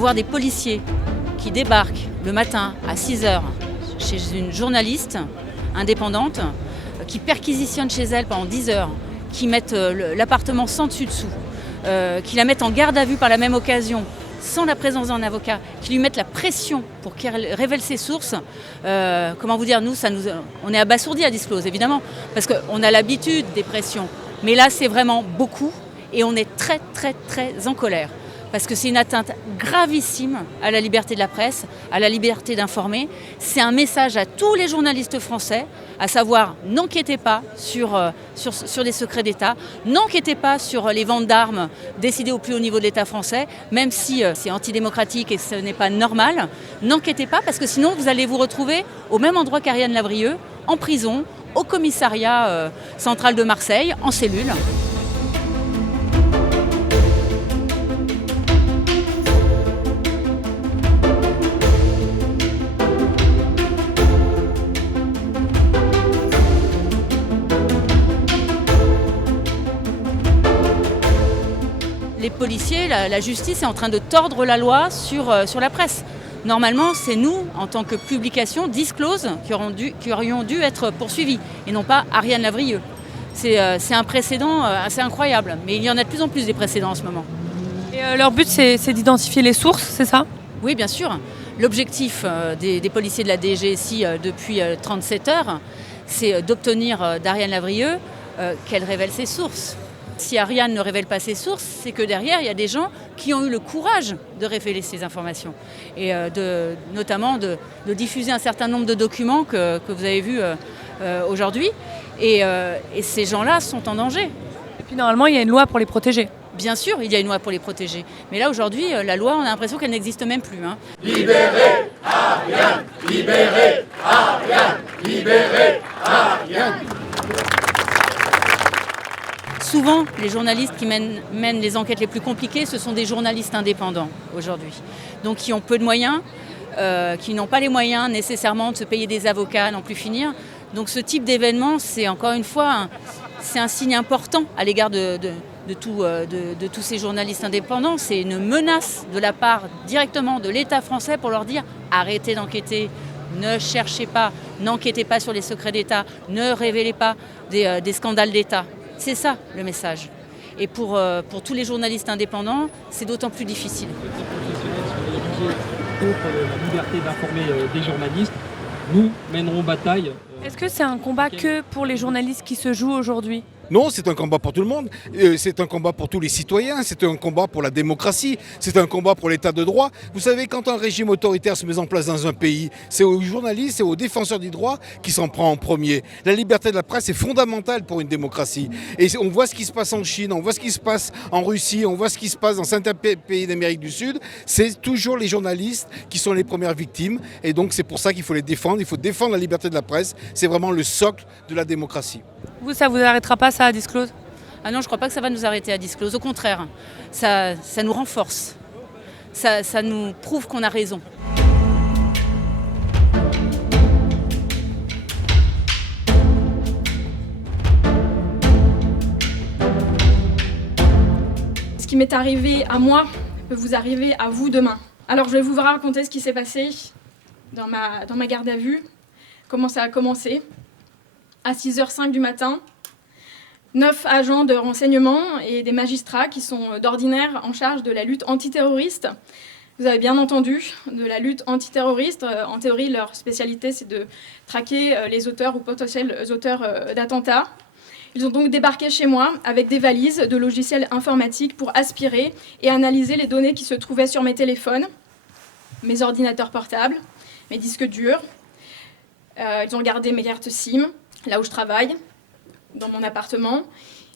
avoir des policiers qui débarquent le matin à 6h chez une journaliste indépendante, qui perquisitionnent chez elle pendant 10 heures, qui mettent l'appartement sans dessus-dessous, qui la mettent en garde à vue par la même occasion, sans la présence d'un avocat, qui lui mettent la pression pour qu'elle révèle ses sources, comment vous dire, on est abasourdis à Disclose, évidemment, parce qu'on a l'habitude des pressions. Mais là, c'est vraiment beaucoup et on est très, très, très en colère. Parce que c'est une atteinte gravissime à la liberté de la presse, à la liberté d'informer. C'est un message à tous les journalistes français, à savoir n'enquêtez pas sur les secrets d'État, n'enquêtez pas sur les ventes d'armes décidées au plus haut niveau de l'État français, même si c'est antidémocratique et ce n'est pas normal. N'enquêtez pas parce que sinon vous allez vous retrouver au même endroit qu'Ariane Lavrieux, en prison, au commissariat central de Marseille, en cellule. Les policiers, la justice est en train de tordre la loi sur la presse. Normalement, c'est nous, en tant que publication, Disclose, qui aurions dû être poursuivis, et non pas Ariane Lavrieux. C'est un précédent assez incroyable, mais il y en a de plus en plus des précédents en ce moment. Et leur but, c'est d'identifier les sources, c'est ça ? Oui, bien sûr. L'objectif des policiers de la DGSI depuis 37 heures, c'est d'obtenir d'Ariane Lavrieux qu'elle révèle ses sources. Si Ariane ne révèle pas ses sources, c'est que derrière, il y a des gens qui ont eu le courage de révéler ces informations. Et notamment de diffuser un certain nombre de documents que vous avez vus aujourd'hui. Et ces gens-là sont en danger. Et puis normalement, il y a une loi pour les protéger. Bien sûr, il y a une loi pour les protéger. Mais là, aujourd'hui, la loi, on a l'impression qu'elle n'existe même plus. Libérez Ariane! Libérez Ariane! Libérez Ariane! Souvent, les journalistes qui mènent les enquêtes les plus compliquées, ce sont des journalistes indépendants aujourd'hui. Donc qui ont peu de moyens, qui n'ont pas les moyens nécessairement de se payer des avocats, n'en plus finir. Donc ce type d'événement, c'est encore une fois, c'est un signe important à l'égard de tous ces journalistes indépendants. C'est une menace de la part directement de l'État français pour leur dire arrêtez d'enquêter, ne cherchez pas, n'enquêtez pas sur les secrets d'État, ne révélez pas des scandales d'État. C'est ça le message. Et pour tous les journalistes indépendants, c'est d'autant plus difficile. Contre la liberté d'informer des journalistes, nous mènerons bataille. Est-ce que c'est un combat que pour les journalistes qui se jouent aujourd'hui ? Non, c'est un combat pour tout le monde, c'est un combat pour tous les citoyens, c'est un combat pour la démocratie, c'est un combat pour l'état de droit. Vous savez, quand un régime autoritaire se met en place dans un pays, c'est aux journalistes, c'est aux défenseurs du droit qui s'en prend en premier. La liberté de la presse est fondamentale pour une démocratie. Et on voit ce qui se passe en Chine, on voit ce qui se passe en Russie, on voit ce qui se passe dans certains pays d'Amérique du Sud. C'est toujours les journalistes qui sont les premières victimes. Et donc c'est pour ça qu'il faut les défendre, il faut défendre la liberté de la presse. C'est vraiment le socle de la démocratie. Vous, ça vous arrêtera pas ça à Disclose ? Ah non, je ne crois pas que ça va nous arrêter à Disclose. Au contraire, ça nous renforce. Ça nous prouve qu'on a raison. Ce qui m'est arrivé à moi peut vous arriver à vous demain. Alors je vais vous raconter ce qui s'est passé dans ma garde à vue, comment ça a commencé. À 6h05 du matin, 9 agents de renseignement et des magistrats qui sont d'ordinaire en charge de la lutte antiterroriste. Vous avez bien entendu, de la lutte antiterroriste. En théorie, leur spécialité, c'est de traquer les auteurs ou potentiels auteurs d'attentats. Ils ont donc débarqué chez moi avec des valises de logiciels informatiques pour aspirer et analyser les données qui se trouvaient sur mes téléphones, mes ordinateurs portables, mes disques durs. Ils ont regardé mes cartes SIM, là où je travaille, dans mon appartement.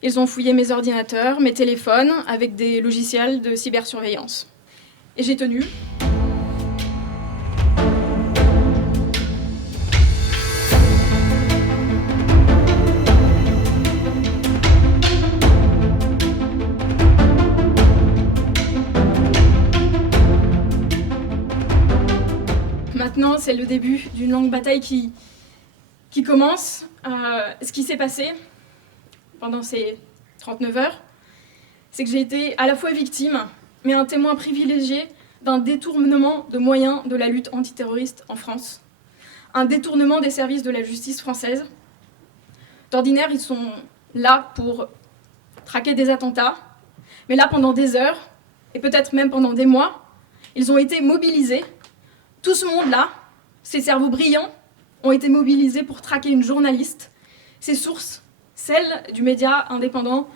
Ils ont fouillé mes ordinateurs, mes téléphones, avec des logiciels de cybersurveillance. Et j'ai tenu. Maintenant, c'est le début d'une longue bataille qui commence. Ce qui s'est passé pendant ces 39 heures, c'est que j'ai été à la fois victime, mais un témoin privilégié d'un détournement de moyens de la lutte antiterroriste en France, un détournement des services de la justice française. D'ordinaire, ils sont là pour traquer des attentats, mais là, pendant des heures, et peut-être même pendant des mois, ils ont été mobilisés. Tout ce monde-là, ces cerveaux brillants, ont été mobilisés pour traquer une journaliste. Ses sources, celles du média indépendant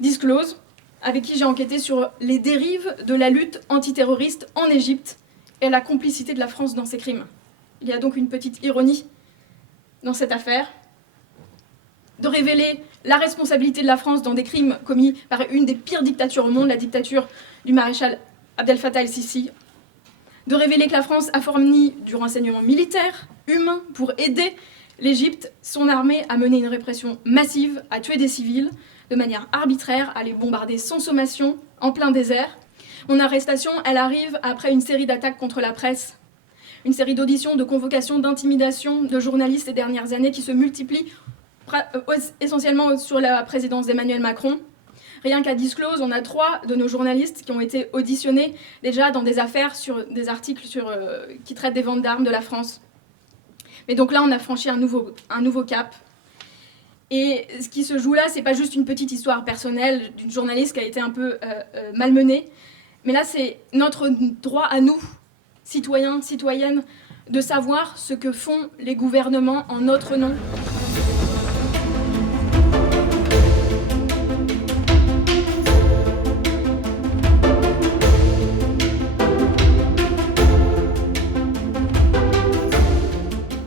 Disclose, avec qui j'ai enquêté sur les dérives de la lutte antiterroriste en Égypte et la complicité de la France dans ces crimes. Il y a donc une petite ironie dans cette affaire, de révéler la responsabilité de la France dans des crimes commis par une des pires dictatures au monde, la dictature du maréchal Abdel Fattah el-Sisi, de révéler que la France a fourni du renseignement militaire, humain, pour aider l'Égypte, son armée, à mener une répression massive, à tuer des civils, de manière arbitraire, à les bombarder sans sommation, en plein désert. Mon arrestation, elle arrive après une série d'attaques contre la presse, une série d'auditions, de convocations, d'intimidations de journalistes ces dernières années qui se multiplient essentiellement sur la présidence d'Emmanuel Macron. Rien qu'à Disclose, on a 3 de nos journalistes qui ont été auditionnés déjà dans des affaires, sur des articles qui traitent des ventes d'armes de la France. Mais donc là, on a franchi un nouveau cap. Et ce qui se joue là, c'est pas juste une petite histoire personnelle d'une journaliste qui a été un peu malmenée, mais là, c'est notre droit à nous, citoyens, citoyennes, de savoir ce que font les gouvernements en notre nom.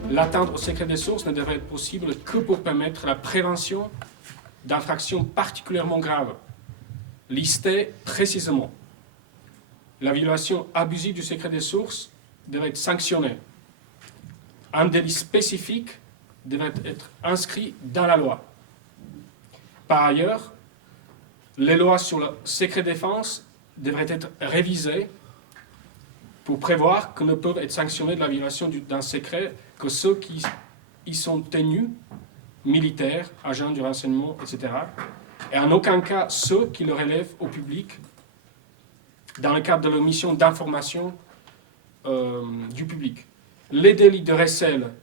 L'atteinte au secret des sources ne devrait être possible que pour permettre la prévention d'infractions particulièrement graves, listées précisément. La violation abusive du secret des sources devrait être sanctionnée. Un délit spécifique devrait être inscrit dans la loi. Par ailleurs, les lois sur le secret défense devraient être révisées pour prévoir que ne peuvent être sanctionnés de la violation d'un secret que ceux qui y sont tenus, militaires, agents du renseignement, etc., et en aucun cas ceux qui le relèvent au public dans le cadre de leur mission d'information du public. Les délits de recel,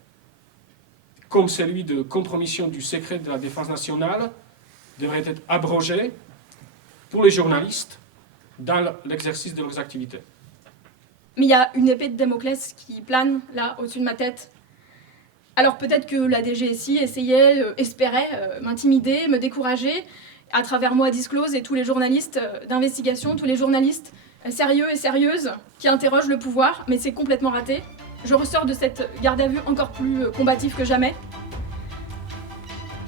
comme celui de compromission du secret de la défense nationale, devraient être abrogés pour les journalistes dans l'exercice de leurs activités. Mais il y a une épée de Damoclès qui plane là au-dessus de ma tête. Alors peut-être que la DGSI espérait m'intimider, me décourager, à travers moi Disclose et tous les journalistes d'investigation, tous les journalistes sérieux et sérieuses qui interrogent le pouvoir, mais c'est complètement raté. Je ressors de cette garde à vue encore plus combative que jamais.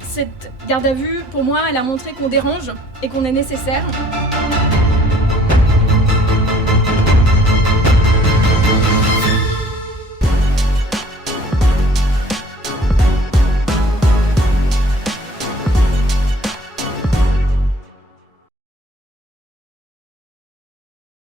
Cette garde à vue, pour moi, elle a montré qu'on dérange et qu'on est nécessaire.